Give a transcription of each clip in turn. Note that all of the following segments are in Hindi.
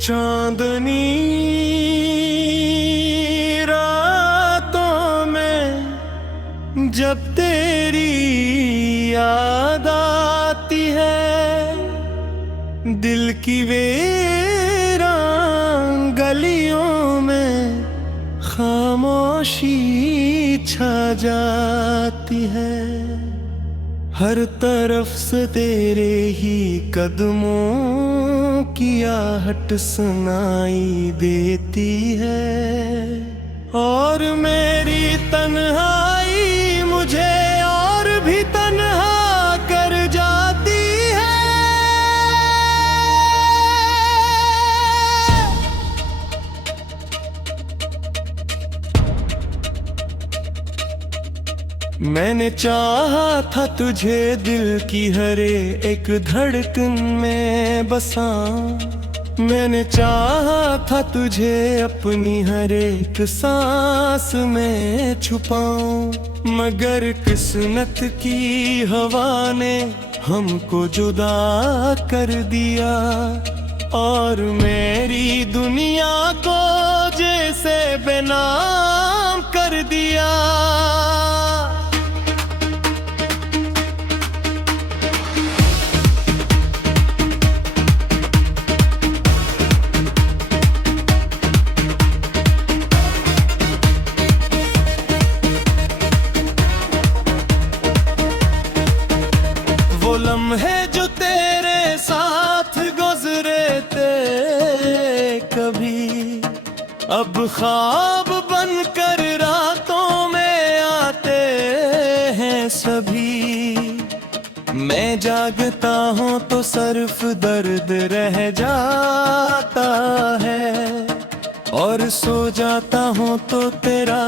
चांदनी रातों में जब तेरी याद आती है, दिल की वीरान गलियों में खामोशी छा जाती है। हर तरफ से तेरे ही कदमों की आहट सुनाई देती है, और मेरी तन्हाई मुझे और भी तन्हा कर जाती है। मैंने चाहा था तुझे दिल की हर एक धड़कन में बसाऊं, मैंने चाहा था तुझे अपनी हर एक सांस में छुपाऊं, मगर किस्मत की हवा ने हमको जुदा कर दिया, और मेरी दुनिया को जैसे बेनाम कर दिया। वो लम्हे जो तेरे साथ गुजरे थे कभी, अब ख्वाब बनकर रातों में आते हैं सभी। मैं जागता हूँ तो सिर्फ दर्द रह जाता है, और सो जाता हूँ तो तेरा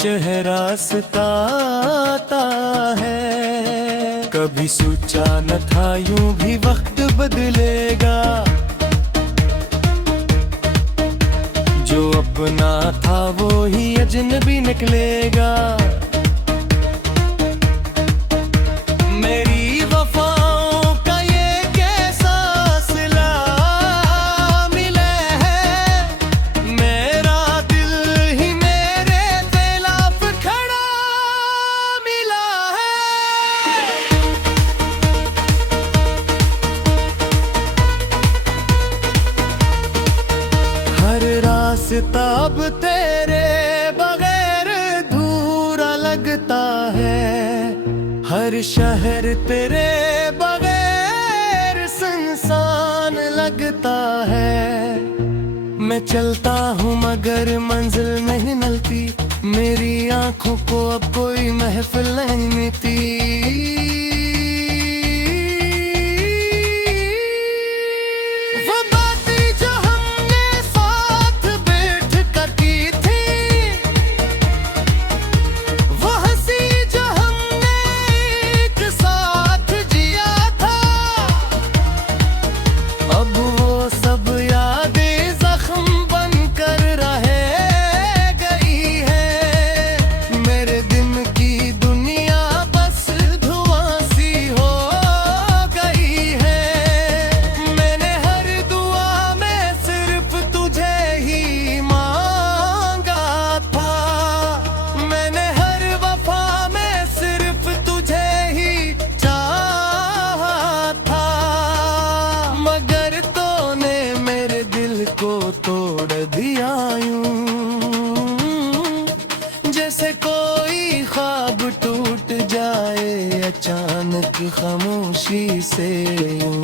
चेहरा सताता है। कभी सोचा न था यूं भी वक्त बदलेगा, जो अपना था वो ही अजनबी निकलेगा। मेरी वफाओं का ये कैसा सिला मिला है, मेरा दिल ही मेरे खिलाफ खड़ा मिला है। हर रास्ता अब तेरे बगैर अधूरा लगता है, हर शहर तेरे बगैर सुनसान लगता है। मैं चलता हूँ मगर मंजिल नहीं मिलती, मेरी आंखों को अब कोई महफिल नहीं मिलती। वो बातें जो हमने साथ बैठ कर की थी, वो हंसी जो हमने एक साथ जिया था, अब वो सब यादें जख्म बनकर रह गई है। मेरे दिन की दुनिया बस धुआं सी हो गई है। मैंने हर दुआ में सिर्फ तुझे ही मांगा था, मैंने हर वफा में सिर्फ तुझे ही चाहा था, मगर तूने मेरे दिल को तोड़ दिया यूं, जैसे कोई ख्वाब टूट जाए अचानक खामोशी से यूं।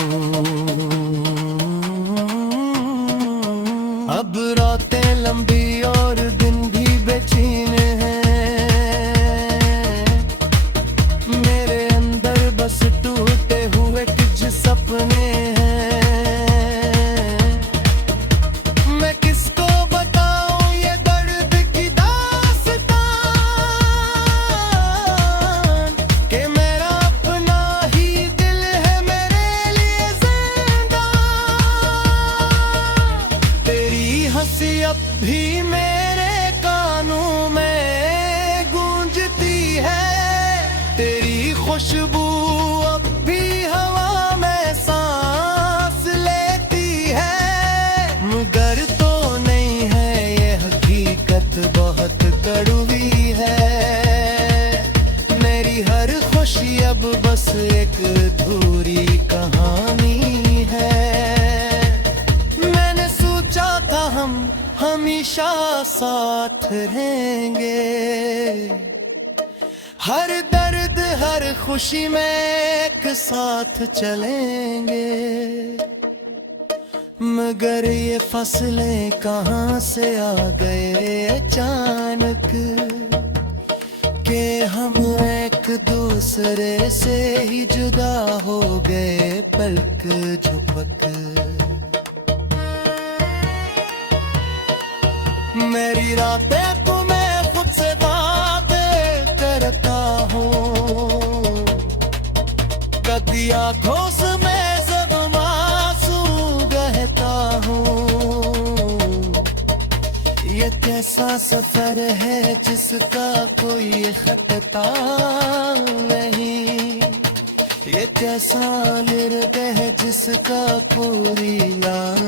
अब रातें लंबी और दिन भी बेचैन हैं, मेरे अंदर बस टूटे हुए कुछ सपने हैं। मैं किसको बताऊं ये दर्द की दास्तां, कि मेरा अपना ही दिल है मेरे लिए जिंदा। तेरी हंसी अब भी मेरे कानों में गूंजती है, तेरी खुशबू अब भी हवा में सांस लेती है। साथ रहेंगे। हर दर्द हर खुशी में एक साथ चलेंगे। मगर ये फसलें कहाँ से आ गए अचानक कि हम एक दूसरे से ही जुदा हो गए पलक झपक। मेरी रातें को मैं खुद से बातें करता हूँ, कभी आँखों से मैं जब मासूम बहता हूँ। ये कैसा सफर है जिसका कोई खटता नहीं, ये कैसा निर्दय है जिसका कोई याद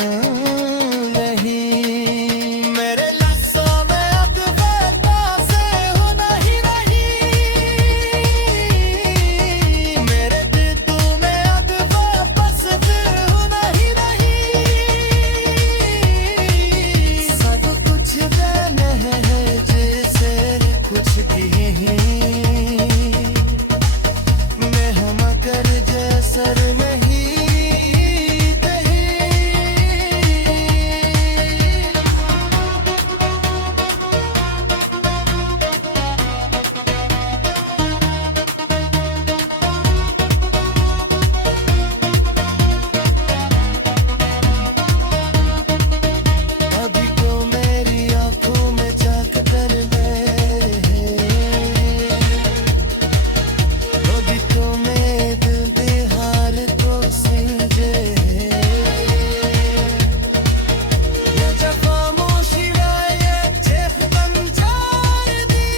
नहीं। मेरे लफ्ज़ों में अब से हो नहीं नहीं, मेरे दिल में अब वापस हो नहीं नहीं। सब कुछ देने हैं जैसे कुछ दिए हैं, मैं हम मगर जैसर नहीं कहीं। अभी तो मेरी आंखों में झांक कर अभी तो मेरे दिल दे हाल को समझे। ये जब खामोशी ये चेख बंजार दी,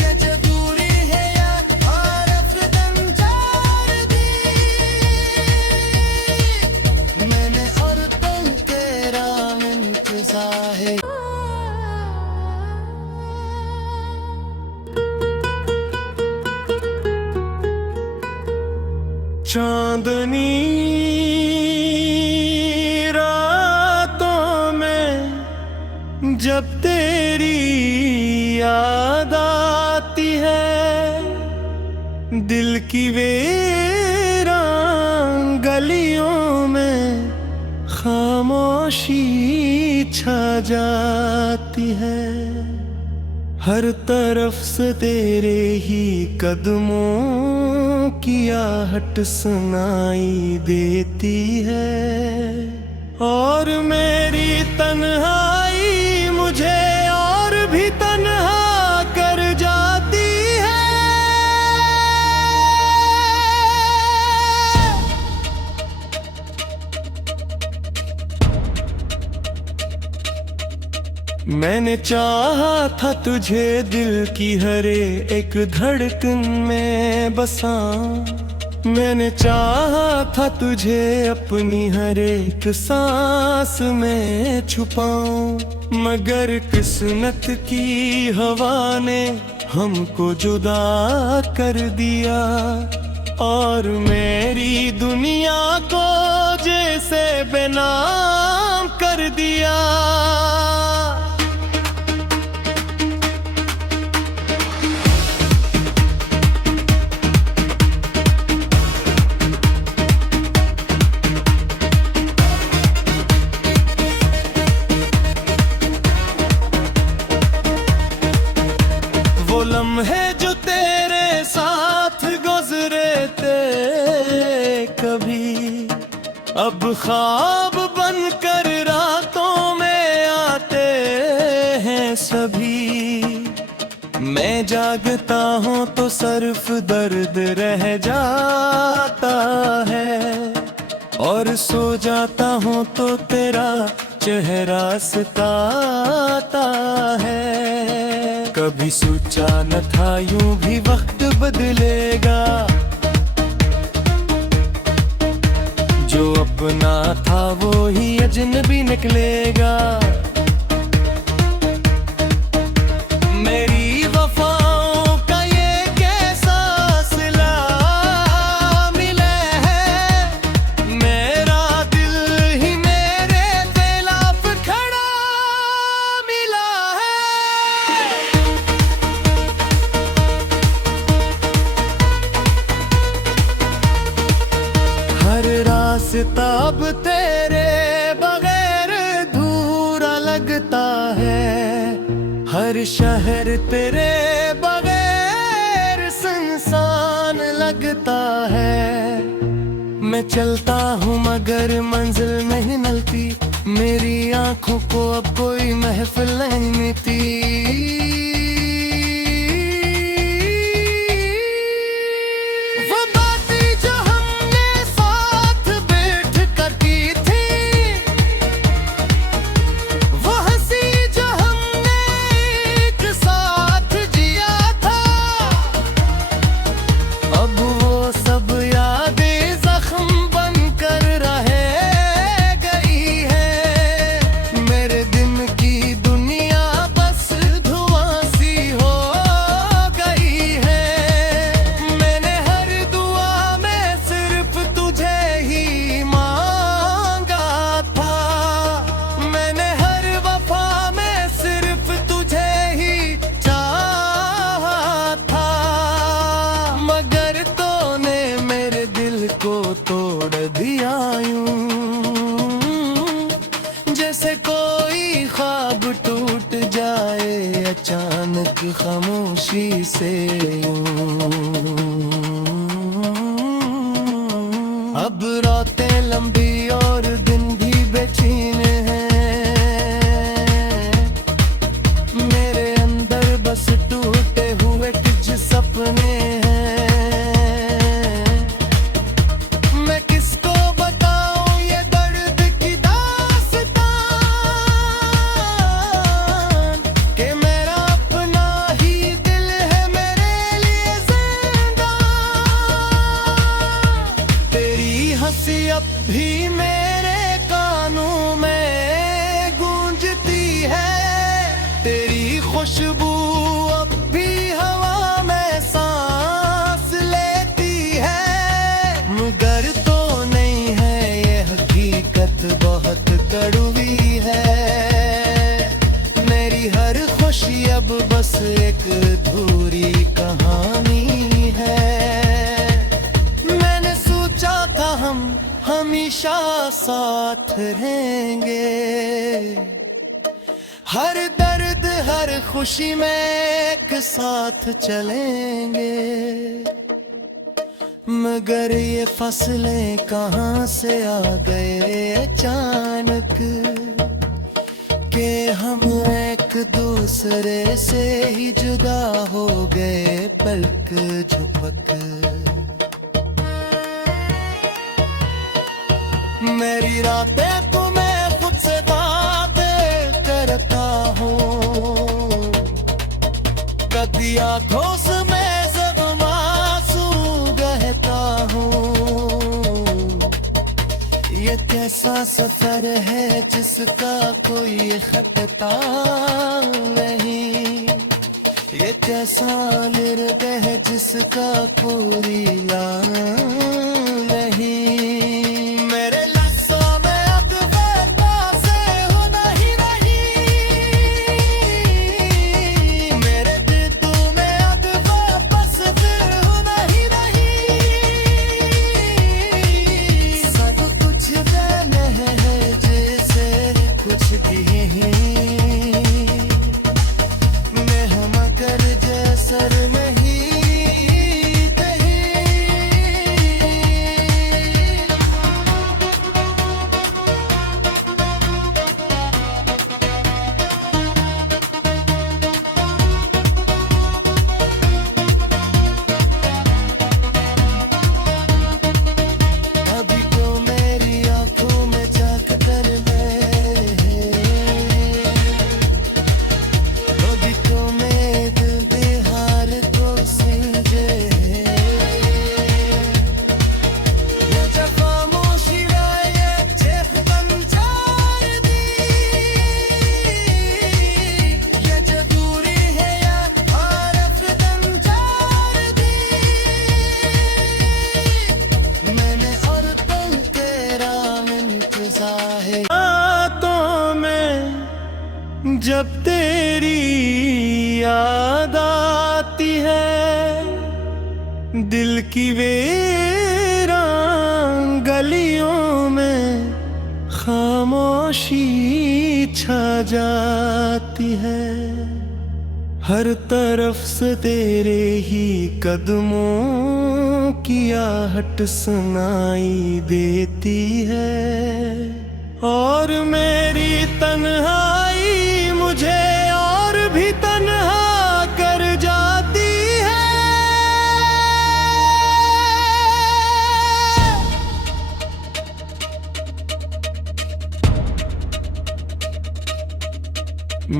ये जब दूरी है या आरफ दंजार दी। मैंने और तुम तेरा इंतजार है। चांदनी रातों में जब तेरी याद आती है, दिल की वीरान गलियों में खामोशी छा जाती है। हर तरफ से तेरे ही कदमों की आहट सुनाई देती है, और मेरी तन्हाई मुझे और भी तन्हा कर जाती है। मैंने चाहा था तुझे दिल की हरे एक धड़कन में बसाऊं, मैंने चाहा था तुझे अपनी हर एक सांस में छुपाऊं। मगर किस्मत की हवा ने हमको जुदा कर दिया, और मेरी दुनिया को जैसे बेनाम कर दिया। वो लम्हे जो तेरे साथ गुजरे थे कभी, अब ख्वाब बनकर रातों में आते हैं सभी। मैं जागता हूँ तो सिर्फ दर्द रह जाता है, और सो जाता हूँ तो तेरा चेहरा सताता है। कभी सोचा न था यूं भी वक्त बदलेगा, जो अपना था वो ही अजनबी निकलेगा। मेरी वफाओं का ये कैसा सिला मिला है, मेरा दिल ही मेरे खिलाफ खड़ा हर रास्ता अब तेरे बगैर अधूरा लगता है, हर शहर तेरे बगैर सुनसान लगता है। मैं चलता हूँ मगर मंजिल नहीं मिलती, मेरी आंखों को अब कोई महफिल नहीं मिलती। तोड़ दिया यूं, जैसे कोई ख्वाब टूट जाए अचानक खामोशी से यूं। अब रातें लंबी और दिन भी बेचैन हैं, मेरे अंदर बस टूटे हुए कुछ सपने हैं। अब भी मेरे कानों में गूंजती है, तेरी खुशबू अब भी हवा में सांस लेती है। मगर तो नहीं है ये हकीकत बहुत कड़वी है, मेरी हर खुशी अब बस एक अधूरी कहानी है। मैंने सोचा था हम हमेशा साथ रहेंगे, हर दर्द हर खुशी में एक साथ चलेंगे। मगर ये फसलें कहाँ से आ गए अचानक, कि हम एक दूसरे से ही जुदा हो गए पलक झपक। मेरी रातें तो मैं खुद से बातें करता हूँ, कभी आंखों से मैं जब मासूम बहता हूँ। ये कैसा सफर है जिसका कोई खतरा नहीं, ये कैसा निर्दय है जिसका कोई इलाज नहीं। मेरे जब तेरी याद आती है, दिल की वीरान गली खामोशी छा जाती है। हर तरफ से तेरे ही कदमों की आहट सुनाई देती है। और मेरी तन्हाई मुझे और भी तन्हा कर जाती है।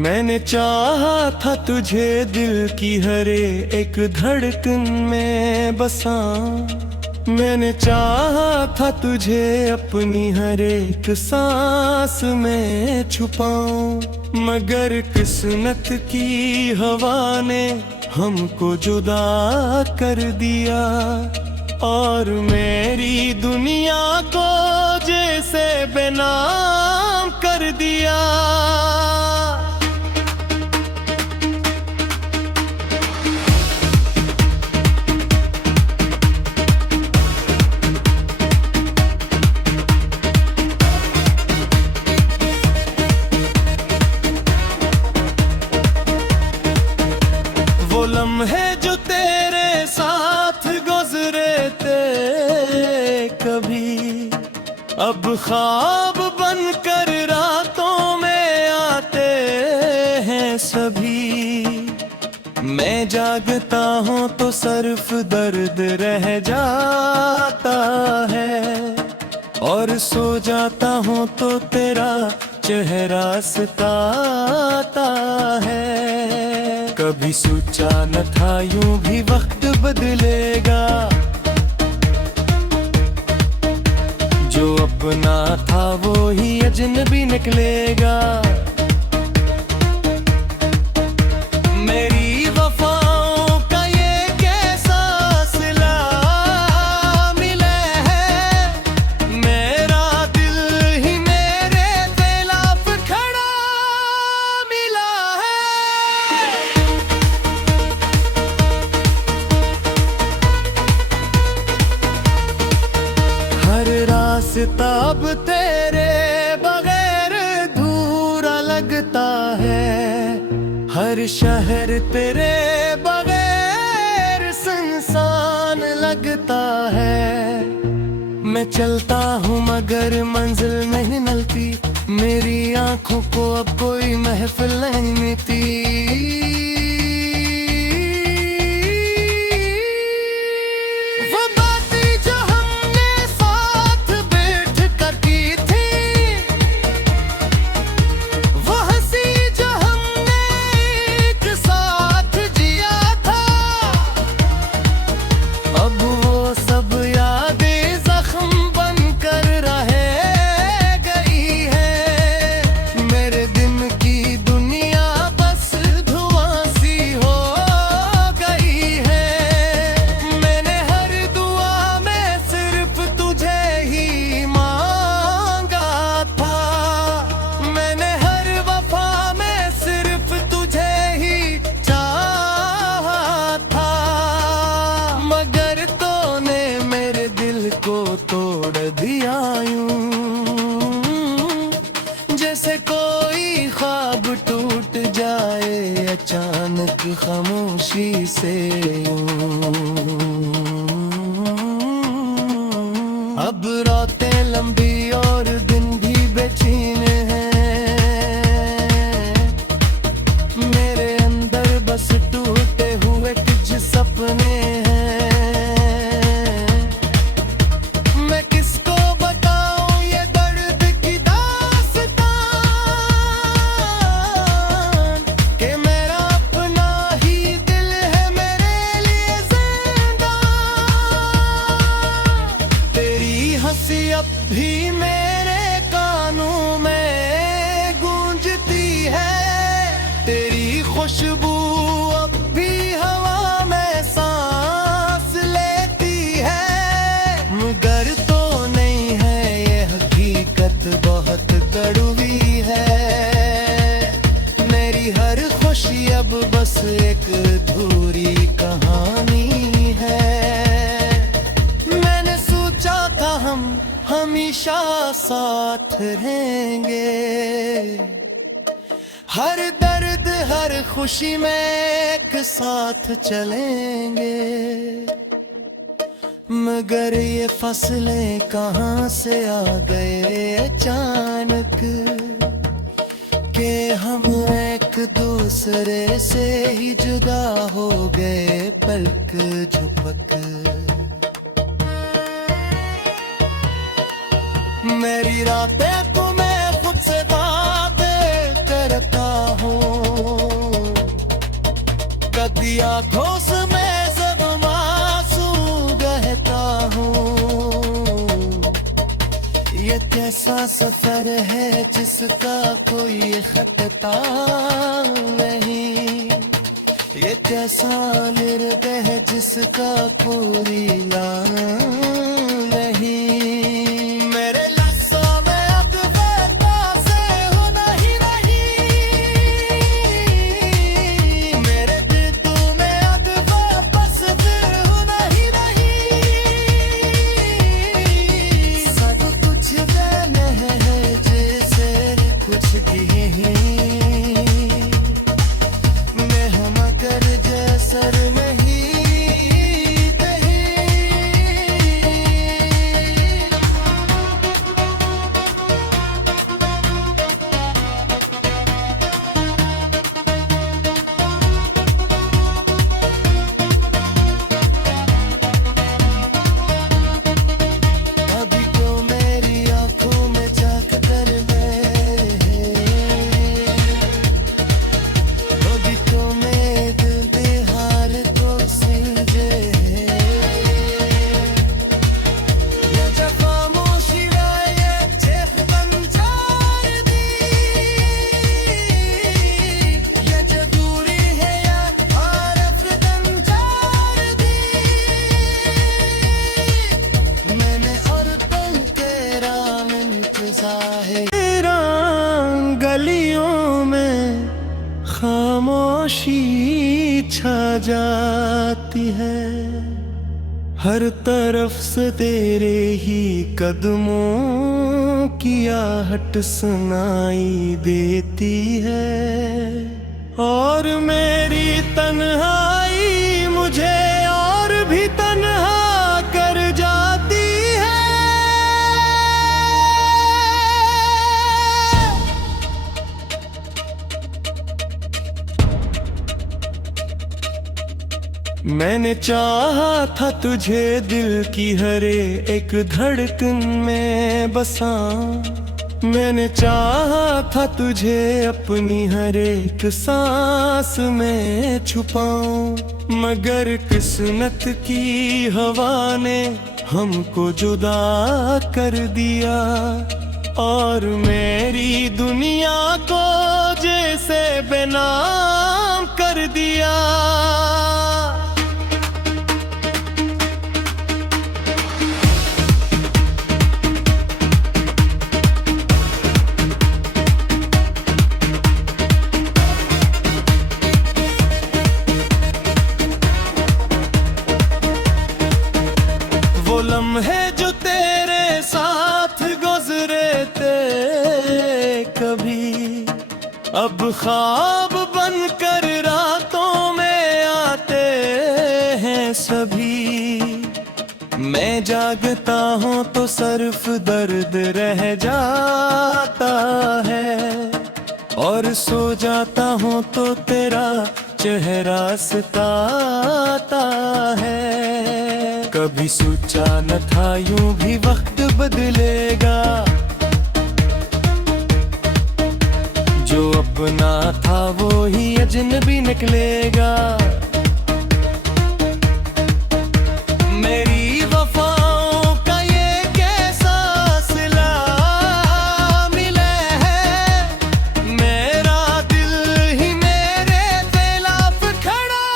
मैंने चाहा था तुझे दिल की हरे एक धड़कन में बसाऊं। मैंने चाहा था तुझे अपनी हर एक सांस में छुपाऊं। मगर किस्मत की हवा ने हमको जुदा कर दिया। और मेरी दुनिया को जैसे बेनाम कर दिया। वो लम्हे जो तेरे साथ गुजरे थे कभी, अब ख्वाब बनकर रातों में आते हैं सभी। मैं जागता हूँ तो सिर्फ दर्द रह जाता है। और सो जाता हूँ तो तेरा चेहरा सताता है। कभी सोचा न था यूं भी वक्त बदलेगा। जो अपना था वो ही अजनबी निकलेगा। मेरी वफाओं का ये कैसा सिला मिला है। मेरा दिल ही मेरे खिलाफ खड़ा मिला है। हर रास्ता अब तेरे बगैर अधूरा लगता है। हर शहर तेरे बगैर सुनसान लगता है। मैं चलता हूँ मगर मंजिल नहीं मिलती। मेरी आंखों को अब कोई महफिल नहीं मिलती। वो बातें जो हमने साथ बैठ कर की थी, वो हंसी जो हमने एक साथ जिया था, अब वो सब यादें जख्म बनकर रह गई है। मेरे दिन की दुनिया बस धुआं सी हो गई है। मैंने हर दुआ में सिर्फ तुझे ही मांगा था। मैंने हर वफा में सिर्फ तुझे ही चाहा था। मगर तूने मेरे दिल को तोड़ दिया यूं, जैसे कोई ख्वाब टूट जाए अचानक खामोशी से यूं। अब रातें लंबी और दिन भी बेचैन हैं। मेरे अंदर बस टूटे हुए कुछ सपने हैं। मैं किसको बताऊं ये दर्द की दास्तां, कि मेरा अपना ही दिल है मेरे लिए जिंदा। तेरी हंसी अब भी मेरे कानों में गूंजती है। तेरी खुशबू अब भी हवा में सांस लेती है। मगर तो नहीं है ये हकीकत बहुत कड़वी है। मेरी हर खुशी अब बस एक अधूरी कहानी है। मैंने सोचा था हम हमेशा साथ रहेंगे। हर दर्द हर खुशी में एक साथ चलेंगे। मगर ये फसलें कहाँ से आ गए अचानक, के हम एक दूसरे से ही जुदा हो गए पलक झपक। मेरी रातें तो मैं खुद से बातें करता हूँ, कभी आँखों से मैं जब मासूम बहता हूँ। ये कैसा सफर है जिसका कोई खतरा नहीं, ये कैसा निर्दय जिसका कोई इलाज नहीं। मेरे लफ्ज़ों में अब से हो नहीं मेरे दिल में अब बस हो नहीं। सब कुछ देने हैं जैसे कुछ भी मैं मगर जैसर नहीं। गलियों में खामोशी छा जाती है, हर तरफ से तेरे ही कदमों की आहट सुनाई देती है। और मेरी तन्हाई मुझे और भी तन्हा कर जाती है। मैंने चाहा था तुझे दिल की हरे एक धड़कन में बसाऊं, मैंने चाहा था तुझे अपनी हर एक सांस में छुपाऊं। मगर किस्मत की हवा ने हमको जुदा कर दिया, और मेरी दुनिया को जैसे बेनाम कर दिया। वो लम्हे जो तेरे साथ गुजरे थे कभी, अब ख्वाब बनकर रातों में आते हैं सभी। मैं जागता हूँ तो सिर्फ दर्द रह जाता है, और सो जाता हूँ तो तेरा चेहरा सताता है। कभी सोचा न था यूं भी वक्त बदलेगा, जो अपना था वो ही अजनबी निकलेगा। मेरी वफाओं का ये कैसा सिला मिला है, मेरा दिल ही मेरे खिलाफ खड़ा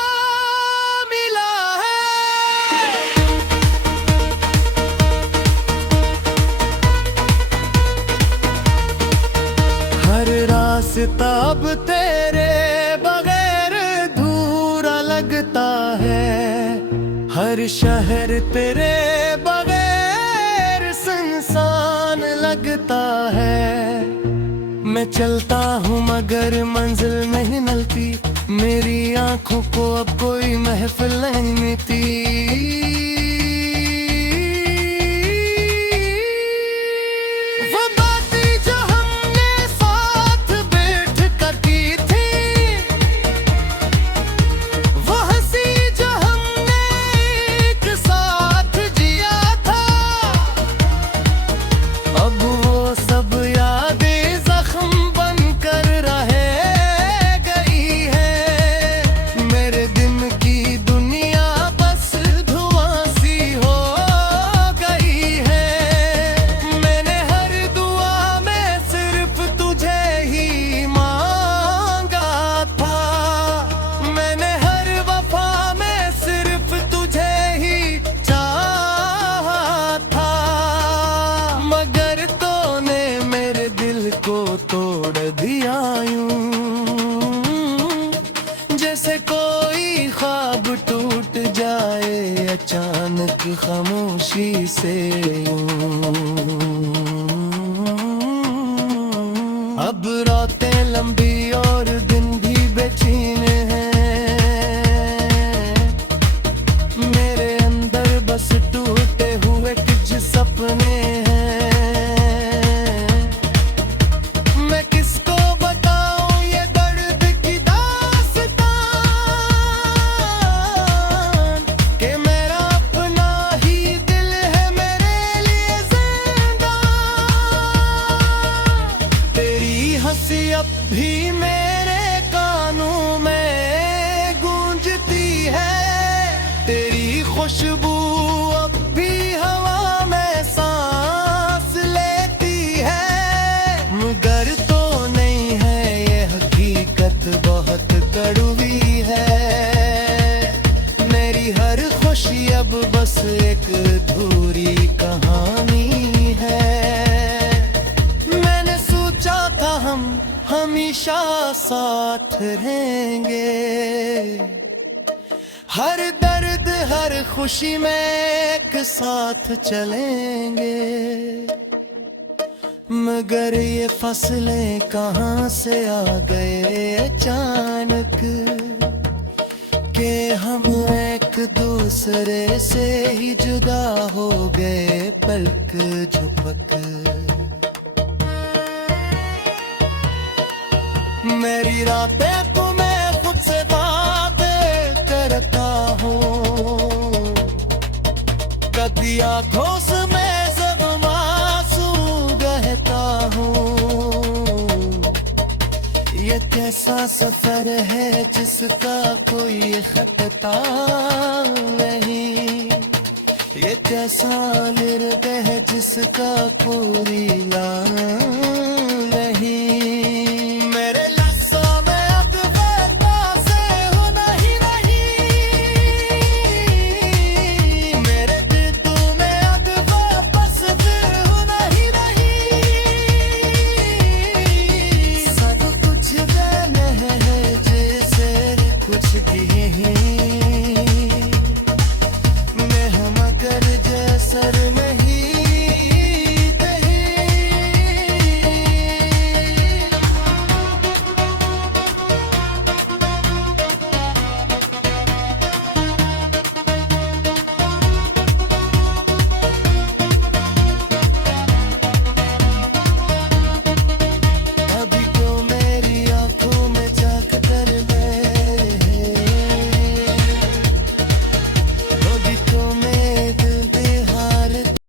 मिला है। हर रास्ता अब तेरे बगैर अधूरा लगता है, हर शहर तेरे बगैर सुनसान मैं चलता हूँ मगर मंजिल नहीं मिलती, मेरी आंखों को अब कोई महफिल नहीं मिलती। वो बातें जो हमने साथ बैठ कर की थी, वो हंसी जो हमने एक साथ जिया था, अब वो सब यादें जख्म बनकर रह गई है। मेरे दिन की दुनिया बस धुआं सी हो गई है। मैंने हर दुआ में सिर्फ तुझे ही मांगा था, मैंने हर वफा में सिर्फ तुझे ही चाहा था, मगर तूने मेरे दिल को तोड़ दिया यूं, जैसे कोई ख्वाब टूट जाए अचानक खामोशी से यूं। अब रातें लंबी और दिन भी बेचैन हैं, मेरे अंदर बस टूटे हुए कुछ सपने हैं। मैं किसको बताऊं ये दर्द की दास्तां, कि मेरा अपना ही दिल है मेरे लिए जिंदा। तेरी हंसी अब भी मेरे कानों में गूंजती है, तेरी खुशबू अब भी हवा में सांस लेती है, मगर तो नहीं है ये हकीकत बहुत कड़वी है। मेरी हर खुशी अब बस एक अधूरी कहानी है। मैंने सोचा था हम हमेशा साथ रहेंगे, हर दर्द हर खुशी में एक साथ चलेंगे, मगर ये फसलें कहाँ से आ गए अचानक, कि हम एक दूसरे से ही जुदा हो गए पलक झपक। मेरी रातें तो मैं खुद से बातें करता हूँ, कभी आंखों से मैं जब मासूम बहता हूँ। ये कैसा सफर है जिसका कोई खतरा नहीं, ये कैसा निर्दय है जिसका कोई इलाज